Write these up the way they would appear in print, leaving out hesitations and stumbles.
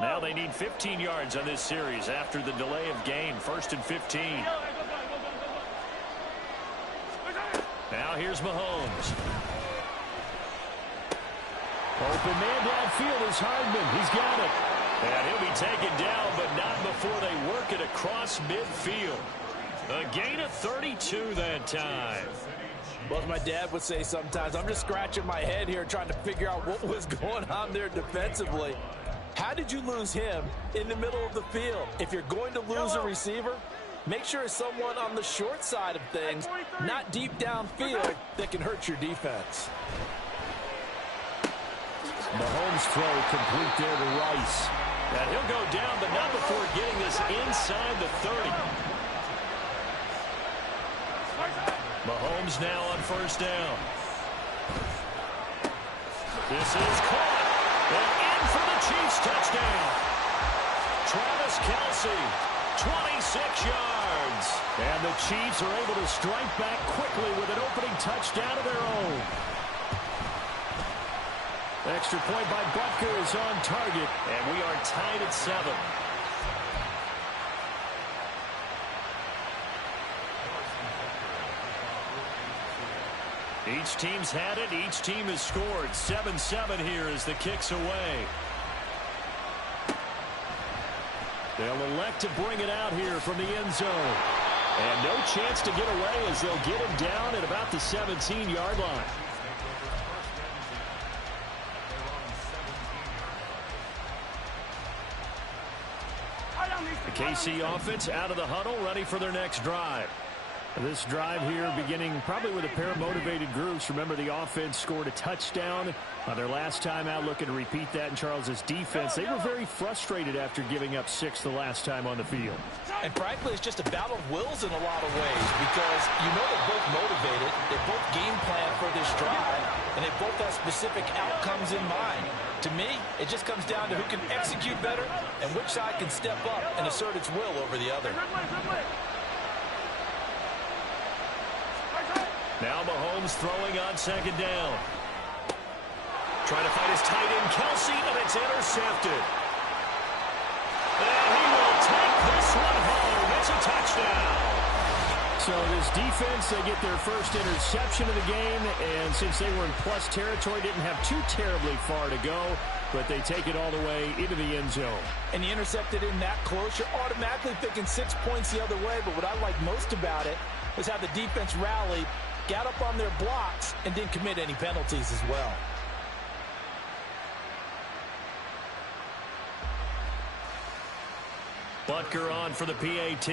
Now they need 15 yards on this series after the delay of game. 1st and 15. Now here's Mahomes. Open man downfield is Hardman. He's got it. And he'll be taken down, but not before they work it across midfield. A gain of 32 that time. Well, as my dad would say sometimes, I'm just scratching my head here trying to figure out what was going on there defensively. How did you lose him in the middle of the field? If you're going to lose a receiver, make sure it's someone on the short side of things, not deep downfield, that can hurt your defense. Mahomes' throw complete there to Rice. And he'll go down, but not before getting this inside the 30. Mahomes now on 1st down. This is caught. And in for the Chiefs touchdown. Travis Kelce, 26 yards. And the Chiefs are able to strike back quickly with an opening touchdown of their own. Extra point by Butker is on target, and we are tied at 7. Each team's had it. Each team has scored. 7-7 here as the kick's away. They'll elect to bring it out here from the end zone. And no chance to get away as they'll get him down at about the 17-yard line. The KC offense out of the huddle, ready for their next drive. This drive here beginning probably with a pair of motivated groups. Remember, the offense scored a touchdown on their last time out, looking to repeat that in Charles's defense. They were very frustrated after giving up 6 the last time on the field. And frankly, it's just a battle of wills in a lot of ways because you know they're both motivated. They both game plan for this drive, and they both have specific outcomes in mind. To me, it just comes down to who can execute better and which side can step up and assert its will over the other. Now Mahomes throwing on 2nd down. Trying to find his tight end, Kelce, and it's intercepted. And he will take this one home. It's a touchdown. So this defense, they get their first interception of the game, and since they were in plus territory, didn't have too terribly far to go, but they take it all the way into the end zone. And you intercepted in that close, you're automatically thinking 6 points the other way, but what I like most about it was how the defense rallied, got up on their blocks, and didn't commit any penalties as well. Butker on for the PAT.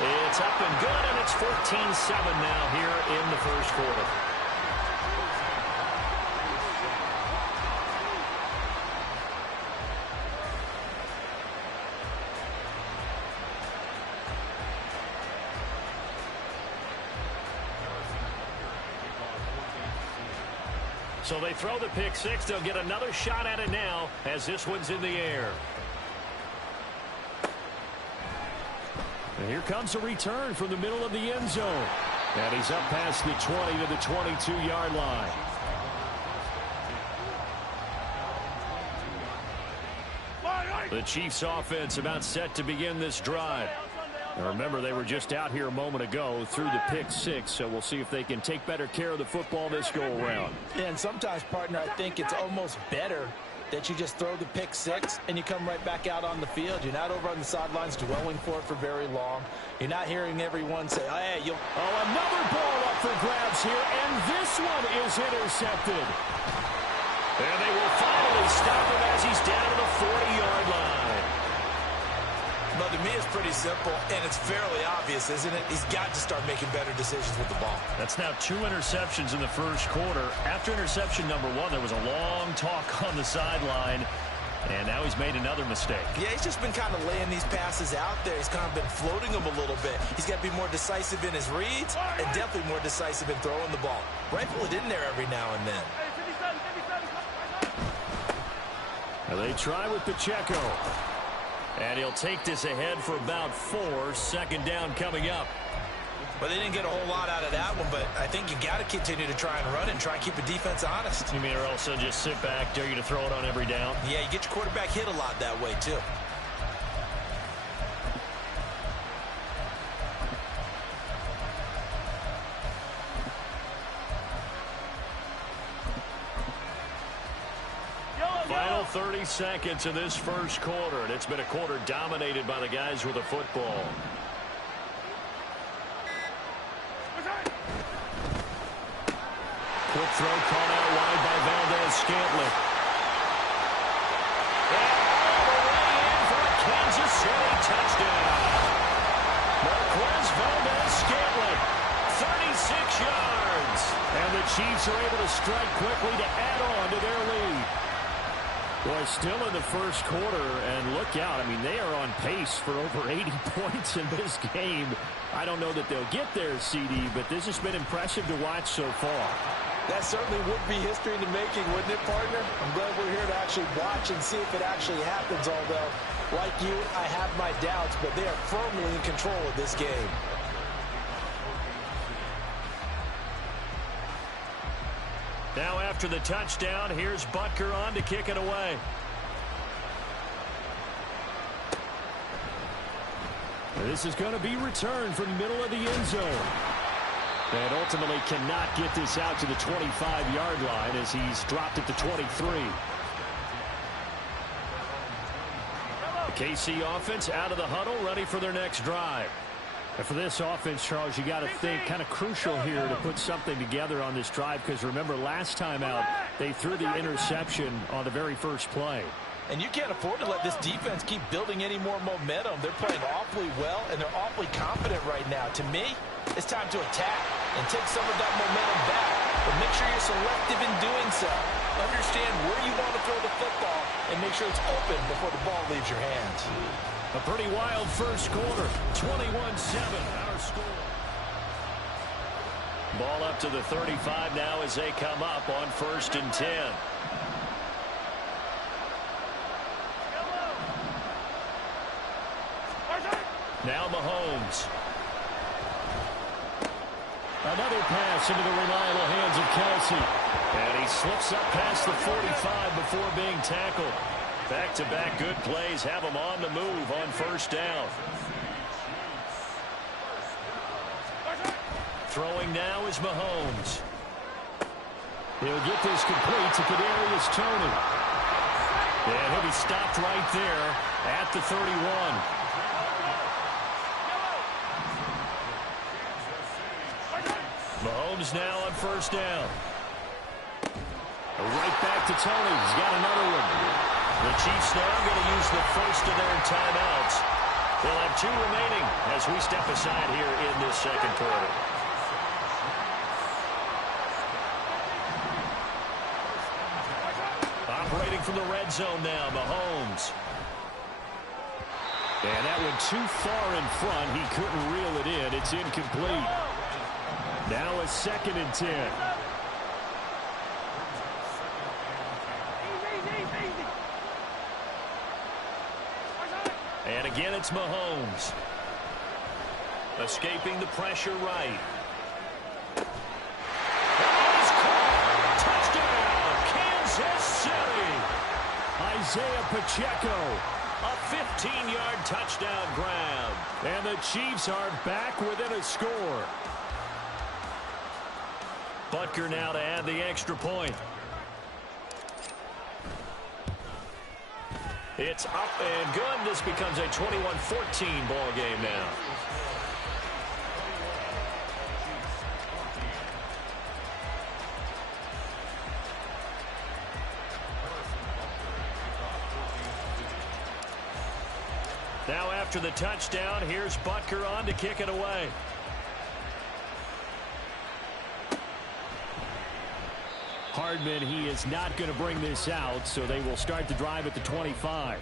It's up and good, and it's 14-7 now here in the first quarter. So they throw the pick 6. They'll get another shot at it now as this one's in the air. And here comes a return from the middle of the end zone. And he's up past the 20 to the 22-yard line. The Chiefs offense about set to begin this drive. Now remember, they were just out here a moment ago through the pick 6, so we'll see if they can take better care of the football this go-around. And sometimes, partner, I think it's almost better that you just throw the pick 6 and you come right back out on the field. You're not over on the sidelines dwelling for it for very long. You're not hearing everyone say, hey, you'll... Oh, another ball up for grabs here, and this one is intercepted. And they will finally stop him as he's down to the 40-yard line. Well, to me, it's pretty simple, and it's fairly obvious, isn't it? He's got to start making better decisions with the ball. That's now 2 interceptions in the first quarter. After interception number 1, there was a long talk on the sideline, and now he's made another mistake. Yeah, he's just been kind of laying these passes out there. He's kind of been floating them a little bit. He's got to be more decisive in his reads and definitely more decisive in throwing the ball. Rifle it in there every now and then. Now they try with Pacheco. And he'll take this ahead for about 4. 2nd down coming up. Well, they didn't get a whole lot out of that one, but I think you got to continue to try and run and try and keep the defense honest. You mean or also just sit back, dare you to throw it on every down? Yeah, you get your quarterback hit a lot that way, too. Final 30 seconds of this first quarter, and it's been a quarter dominated by the guys with the football. Quick throw caught out wide by Valdez-Scantling. And all the way in for a Kansas City touchdown. Marquez Valdez-Scantling, 36 yards. And the Chiefs are able to strike quickly to add on to their lead. Boy, still in the first quarter, and look out. I mean, they are on pace for over 80 points in this game. I don't know that they'll get there, CD, but this has been impressive to watch so far. That certainly would be history in the making, wouldn't it, partner? I'm glad we're here to actually watch and see if it actually happens, although, like you, I have my doubts, but they are firmly in control of this game. Now after the touchdown, here's Butker on to kick it away. This is going to be returned from the middle of the end zone. And ultimately cannot get this out to the 25-yard line as he's dropped it to 23. The KC offense out of the huddle, ready for their next drive. And for this offense, Charles, you got to think kind of crucial here to put something together on this drive, because remember last time out they threw the interception on the very first play. And you can't afford to let this defense keep building any more momentum. They're playing awfully well, and they're awfully confident right now. To me, it's time to attack and take some of that momentum back. But make sure you're selective in doing so. Understand where you want to throw the football and make sure it's open before the ball leaves your hands. A pretty wild first quarter. 21-7 our score. Ball up to the 35 now as they come up on 1st and 10. Now Mahomes. Another pass into the reliable hands of Kelsey. And he slips up past the 45 before being tackled. Back-to-back good plays have him on the move on 1st down. Throwing now is Mahomes. He'll get this complete to Kadarius Toney. And he'll be stopped right there at the 31. Mahomes now on 1st down. Right back to Toney. He's got another one. The Chiefs now going to use the first of their timeouts. They'll have 2 remaining as we step aside here in this second quarter. Operating from the red zone now, Mahomes. And that went too far in front. He couldn't reel it in. It's incomplete. Now a 2nd and 10. And again, it's Mahomes. Escaping the pressure right. Touchdown, Kansas City. Isaiah Pacheco, a 15-yard touchdown grab. And the Chiefs are back within a score. Butker now to add the extra point. It's up and good. This becomes a 21-14 ball game now. Now after the touchdown, here's Butker on to kick it away. Hardman, he is not going to bring this out, so they will start the drive at the 25.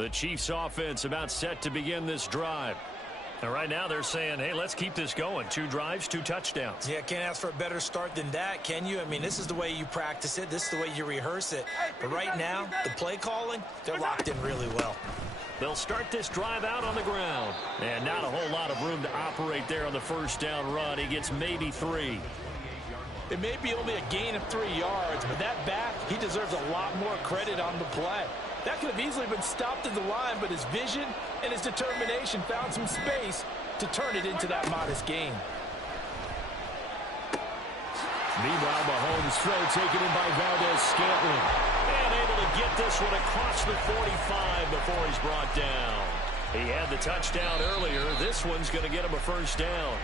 The Chiefs offense about set to begin this drive. And right now they're saying, hey, let's keep this going. 2 drives, 2 touchdowns. Yeah, can't ask for a better start than that, can you? I mean, this is the way you practice it. This is the way you rehearse it. But right now, the play calling, they're locked in really well. They'll start this drive out on the ground. And not a whole lot of room to operate there on the first down run. He gets maybe 3. It may be only a gain of 3 yards, but that back, he deserves a lot more credit on the play. That could have easily been stopped at the line, but his vision and his determination found some space to turn it into that modest gain. Meanwhile, Mahomes' throw taken in by Valdez-Scantling. And able to get this one across the 45 before he's brought down. He had the touchdown earlier. This one's going to get him a first down.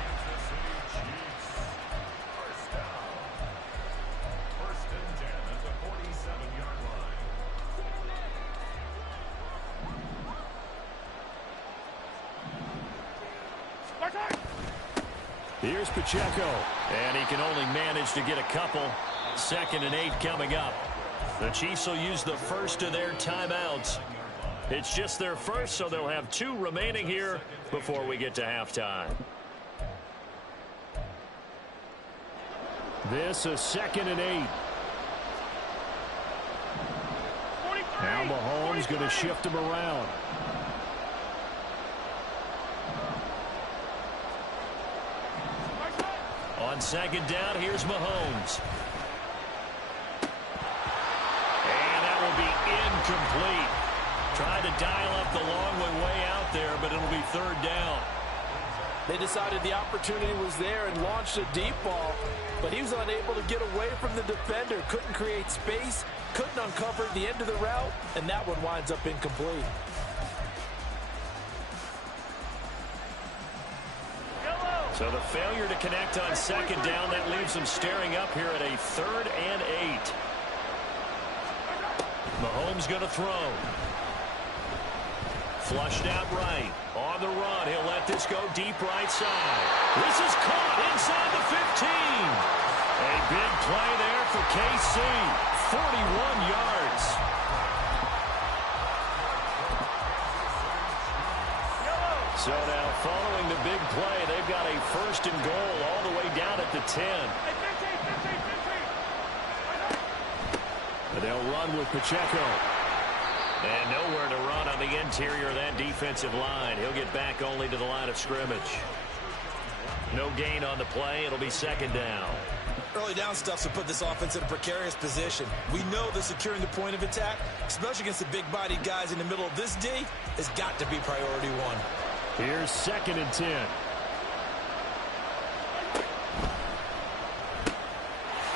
Here's Pacheco, and he can only manage to get a couple. 2nd and 8 coming up. The Chiefs will use the first of their timeouts. It's just their first, so they'll have 2 remaining here before we get to halftime. This is 2nd and 8. Now Mahomes going to shift him around. On 2nd down, here's Mahomes. And that will be incomplete. Tried to dial up the long way out there, but it'll be 3rd down. They decided the opportunity was there and launched a deep ball, but he was unable to get away from the defender. Couldn't create space, couldn't uncover the end of the route, and that one winds up incomplete. So the failure to connect on 2nd down, that leaves them staring up here at a 3rd and 8. Mahomes going to throw. Flushed out right. On the run, he'll let this go deep right side. This is caught inside the 15. A big play there for KC. 41 yards. So now, following the big play, they've got a 1st and goal all the way down at the 10. And they'll run with Pacheco. And nowhere to run on the interior of that defensive line. He'll get back only to the line of scrimmage. No gain on the play. It'll be 2nd down. Early down stuff to put this offense in a precarious position. We know that securing the point of attack, especially against the big-bodied guys in the middle of this D, has got to be priority 1. Here's 2nd and 10.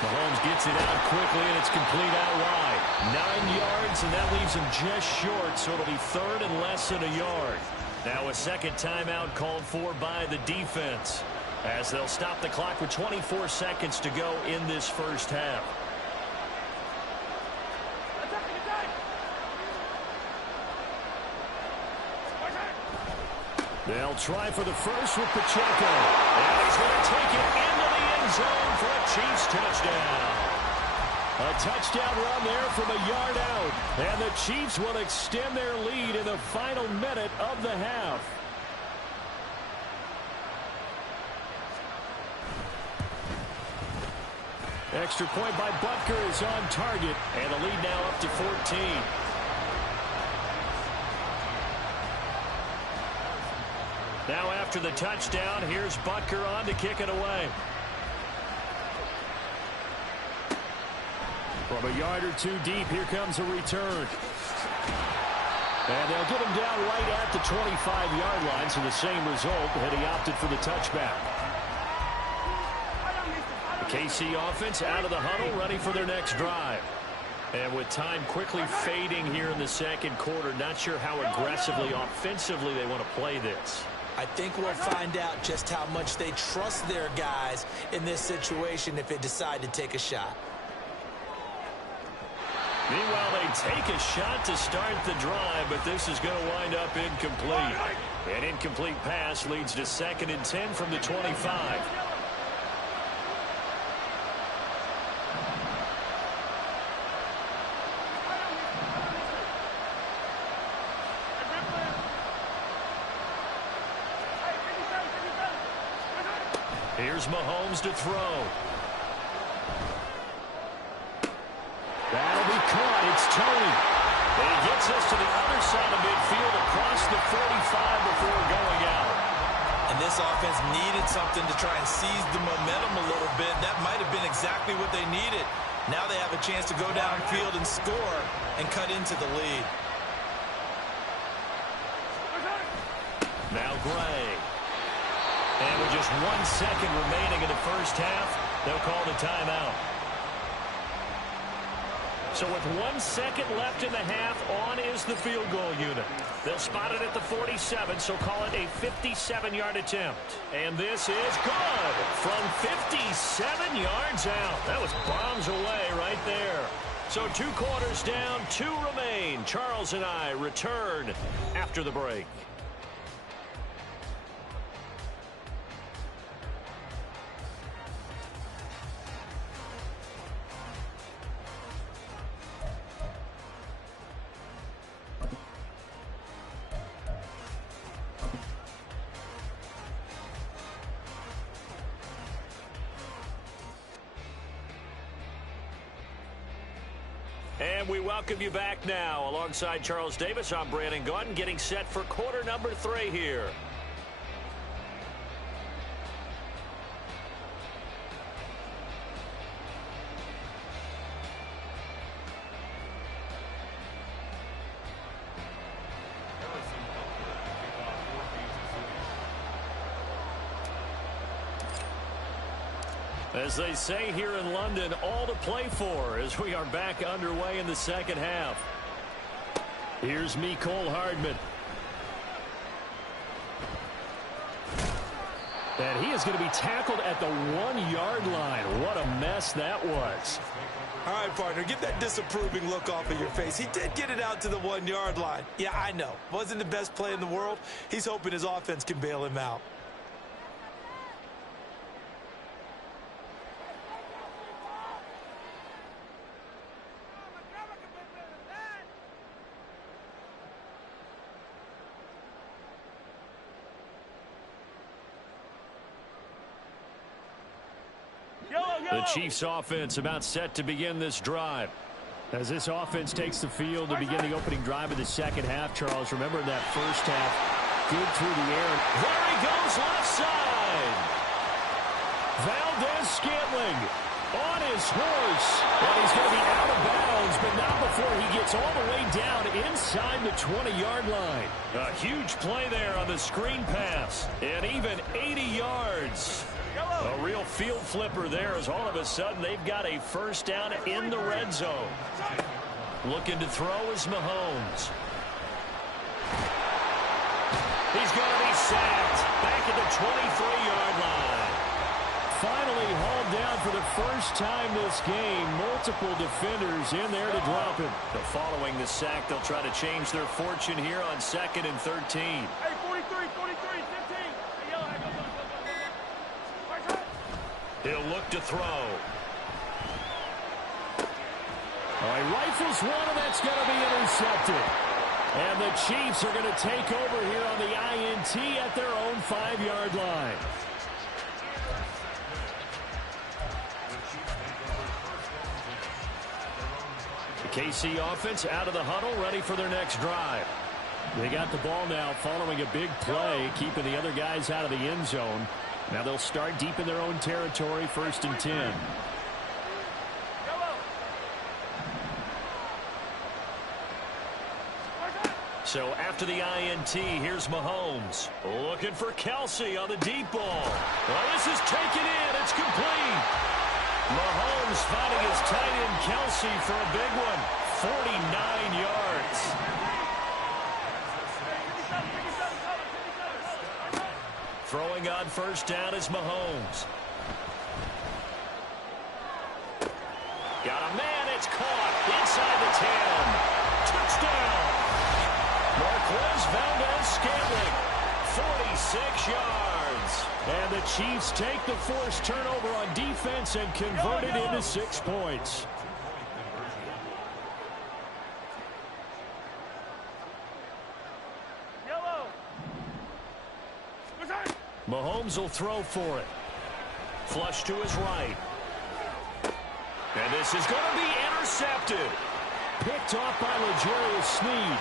Mahomes gets it out quickly, and it's complete out wide. 9 yards, and that leaves him just short, so it'll be 3rd and less than a yard. Now a 2nd timeout called for by the defense, as they'll stop the clock with 24 seconds to go in this first half. They'll try for the first with Pacheco. And he's going to take it into the end zone for a Chiefs touchdown. A touchdown run there from a yard out. And the Chiefs will extend their lead in the final minute of the half. Extra point by Butker is on target. And the lead now up to 14. Now after the touchdown, here's Butker on to kick it away. From a yard or 2 deep, here comes a return. And they'll get him down right at the 25-yard line, so the same result, and he opted for the touchback. The KC offense out of the huddle, ready for their next drive. And with time quickly fading here in the 2nd quarter, not sure how aggressively, offensively they want to play this. I think we'll find out just how much they trust their guys in this situation if they decide to take a shot. Meanwhile, they take a shot to start the drive, but this is going to wind up incomplete. An incomplete pass leads to 2nd and 10 from the 25. Here's Mahomes to throw. That'll be caught. It's Tony. And he gets us to the other side of midfield across the 45 before going out. And this offense needed something to try and seize the momentum a little bit. That might have been exactly what they needed. Now they have a chance to go downfield and score and cut into the lead. Now Gray. And with just 1 second remaining in the first half, they'll call the timeout. So with 1 second left in the half, on is the field goal unit. They'll spot it at the 47, so call it a 57-yard attempt. And this is good from 57 yards out. That was bombs away right there. So 2 quarters down, 2 remain. Charles and I return after the break. And we welcome you back now. Alongside Charles Davis, I'm Brandon Gaudin, getting set for quarter number 3 here. As they say here in London, all to play for as we are back underway in the second half. Here's Mecole Hardman. And he is going to be tackled at the 1-yard line. What a mess that was. All right, partner, get that disapproving look off of your face. He did get it out to the 1-yard line. Yeah, I know. Wasn't the best play in the world. He's hoping his offense can bail him out. The Chiefs offense about set to begin this drive. As this offense takes the field to begin the opening drive of the second half, Charles, remember in that first half, good through the air. There he goes left side. Valdes-Scantling on his horse. And he's going to be out of bounds, but not before he gets all the way down inside the 20-yard line. A huge play there on the screen pass. And even 80 yards. A real field flipper there as all of a sudden they've got a first down in the red zone. Looking to throw is Mahomes. He's going to be sacked back at the 23-yard line. Finally hauled down for the first time this game. Multiple defenders in there to drop him. Following the sack, they'll try to change their fortune here on 2nd and 13. Hey, 43, 15. He'll look to throw. He rifles one, and that's going to be intercepted. And the Chiefs are going to take over here on the INT at their own 5-yard line. The KC offense out of the huddle, ready for their next drive. They got the ball now following a big play, keeping the other guys out of the end zone. Now they'll start deep in their own territory, 1st and 10. So after the INT, here's Mahomes. Looking for Kelsey on the deep ball. Well, this is taken in. It's complete. Mahomes finding his tight end Kelsey for a big one. 49 yards. Throwing on first down is Mahomes. Got a man. It's caught inside the 10. Touchdown. Marquez Valdes-Scantling. 46 yards. And the Chiefs take the forced turnover on defense and convert it into 6 points. Mahomes will throw for it. flush to his right. And this is going to be intercepted. Picked off by L'Jarius Sneed.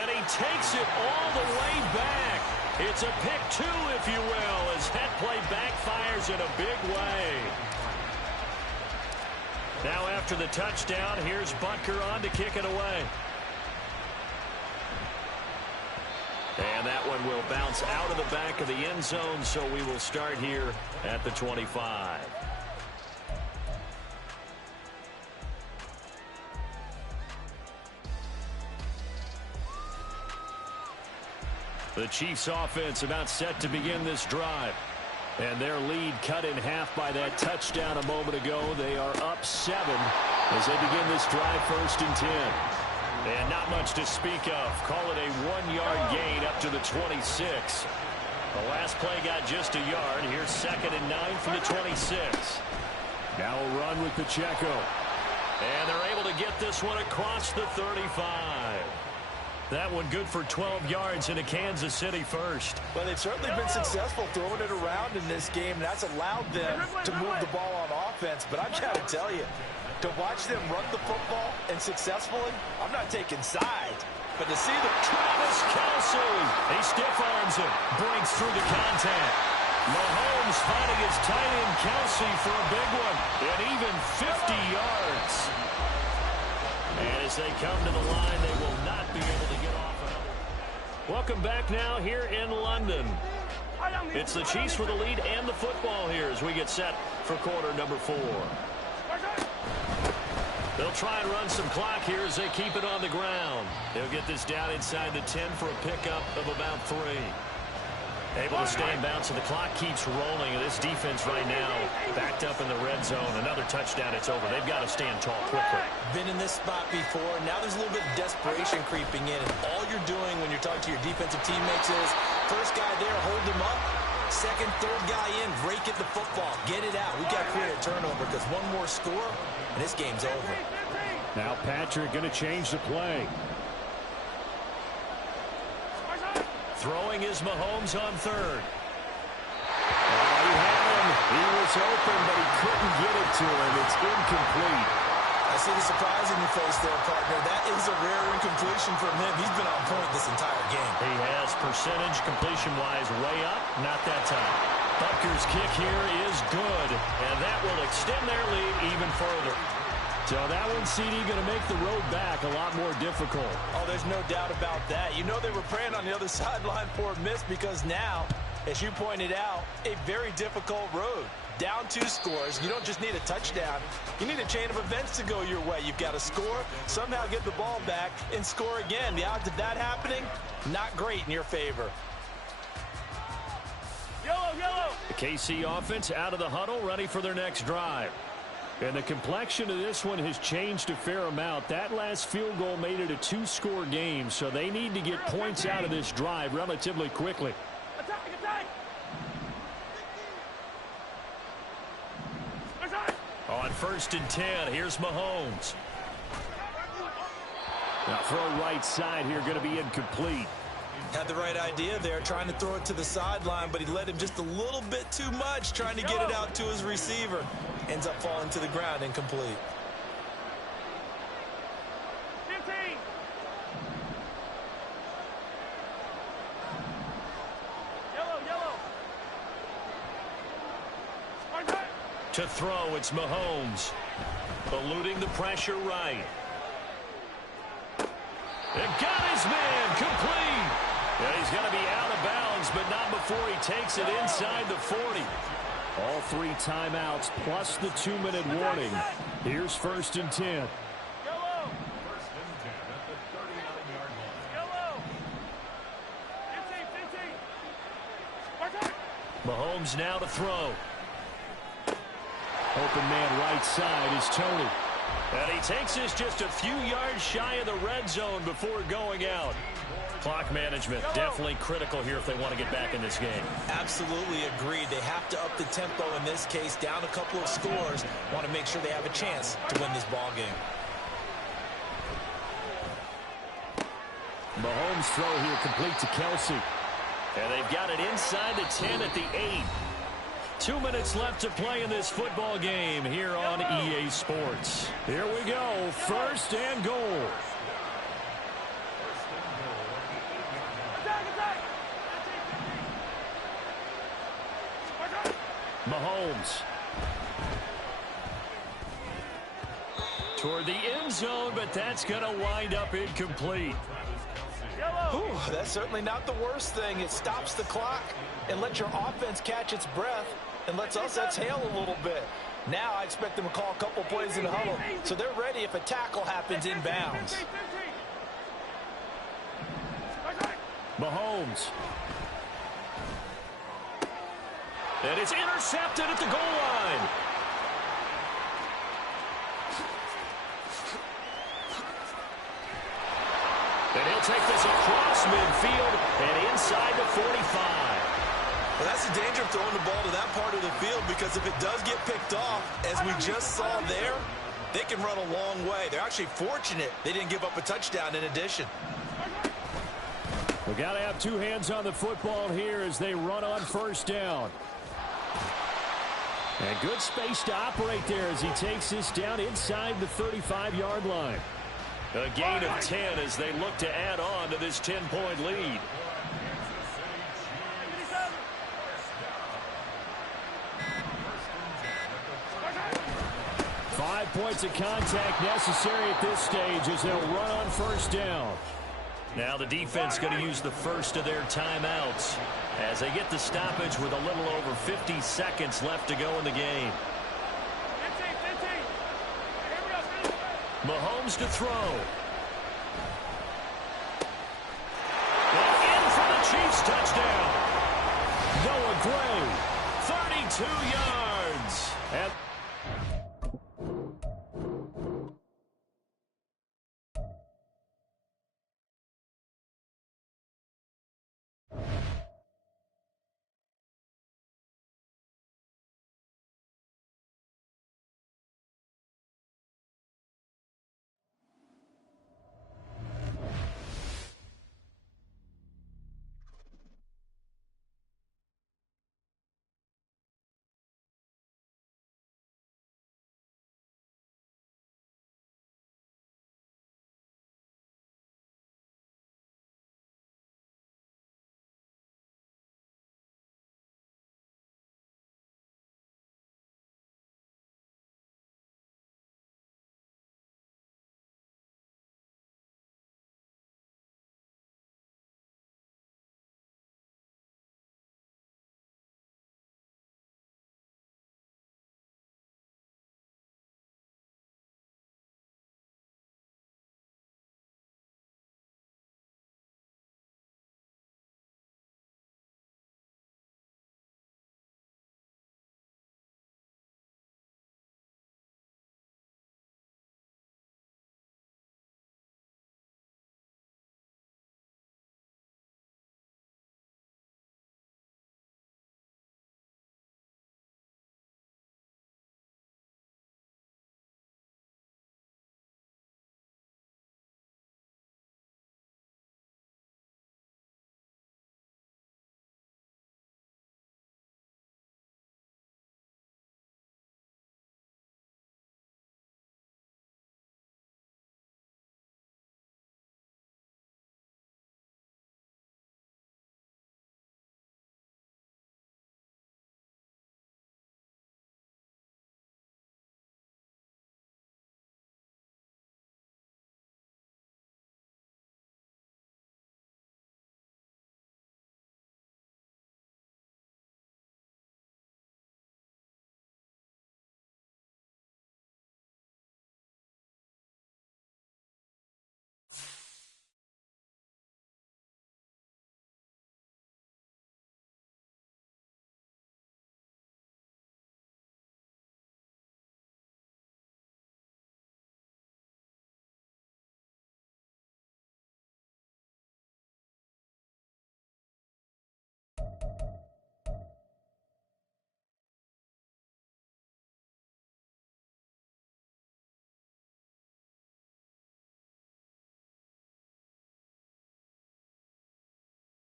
And he takes it all the way back. It's a pick two, if you will, as that play backfires in a big way. Now after the touchdown, here's Butker on to kick it away. And that one will bounce out of the back of the end zone, so we will start here at the 25. The Chiefs offense about set to begin this drive. And their lead cut in half by that touchdown a moment ago. They are up 7 as they begin this drive 1st and 10. And not much to speak of. Call it a 1-yard gain up to the 26. The last play got just a yard. Here's 2nd and 9 from the 26. Now a run with Pacheco. And they're able to get this one across the 35. That one good for 12 yards into Kansas City first. Well, they've certainly been successful throwing it around in this game. That's allowed them to move the ball on offense. But I've got to tell you, to watch them run the football and successfully, I'm not taking sides. But to see the Travis Kelce, he stiff arms it, breaks through the contact. Mahomes finding his tight end Kelce for a big one, and even 50 yards. And as they come to the line, they will not be able to get off another. Welcome back now here in London. It's the Chiefs with the lead and the football here as we get set for quarter number 4. They'll try and run some clock here as they keep it on the ground. They'll get this down inside the 10 for a pickup of about 3. Able to stay in bounds, and the clock keeps rolling. And this defense right now backed up in the red zone. Another touchdown, it's over. They've got to stand tall quickly. Been in this spot before. Now there's a little bit of desperation creeping in. And all you're doing when you're talking to your defensive teammates is, first guy there, hold him up. Second, third guy in, break it the football. Get it out. We've got to create a turnover because one more score, and this game's over. Now Patrick going to change the play. Throwing is Mahomes on 3rd. He had him. He was open, but he couldn't get it to him. It's incomplete. I see the surprise in your face there, partner. That is a rare incompletion from him. He's been on point this entire game. He has percentage completion-wise way up. Not that time. Butker's kick here is good, and that will extend their lead even further. So that one, CD, going to make the road back a lot more difficult. Oh, there's no doubt about that. You know they were praying on the other sideline for a miss because now, as you pointed out, a very difficult road. Down 2 scores. You don't just need a touchdown. You need a chain of events to go your way. You've got to score, somehow get the ball back, and score again. The odds of that happening, not great in your favor. Yellow. The KC offense out of the huddle, ready for their next drive. And the complexion of this one has changed a fair amount. That last field goal made it a 2-score game, so they need to get points out of this drive relatively quickly. On 1st and 10, here's Mahomes. Now throw right side here, going to be incomplete. Had the right idea there, trying to throw it to the sideline, but he led him just a little bit too much, trying to get it out to his receiver. Ends up falling to the ground, incomplete. 15. Yellow. To throw, it's Mahomes. Eluding the pressure right. It got his man, complete. Yeah, he's going to be out of bounds, but not before he takes it inside the 40. All 3 timeouts plus the 2-minute warning. Here's 1st and 10. Yellow. 15. Mahomes now to throw. Open man right side is Tony. And he takes this just a few yards shy of the red zone before going out. Clock management definitely critical here if they want to get back in this game. Absolutely agreed. They have to up the tempo in this case, down a couple of scores. Want to make sure they have a chance to win this ball game. Mahomes' throw here complete to Kelsey. And they've got it inside the 10 at the 8. 2 minutes left to play in this football game here on EA Sports. Here we go, 1st and goal. Mahomes. Toward the end zone, but that's going to wind up incomplete. Ooh, that's certainly not the worst thing. It stops the clock and lets your offense catch its breath and lets us exhale a little bit. Now I expect them to call a couple plays in the huddle so they're ready if a tackle happens inbounds. Mahomes. And it's intercepted at the goal line. And he'll take this across midfield and inside the 45. Well, that's the danger of throwing the ball to that part of the field, because if it does get picked off, as we just saw there, they can run a long way. They're actually fortunate they didn't give up a touchdown in addition. We've got to have two hands on the football here as they run on 1st down. And good space to operate there as he takes this down inside the 35-yard line. A gain of 10 as they look to add on to this 10-point lead. Five points of contact necessary at this stage as they'll run on 1st down. Now the defense going to use the first of their timeouts as they get the stoppage with a little over 50 seconds left to go in the game. Mahomes to throw.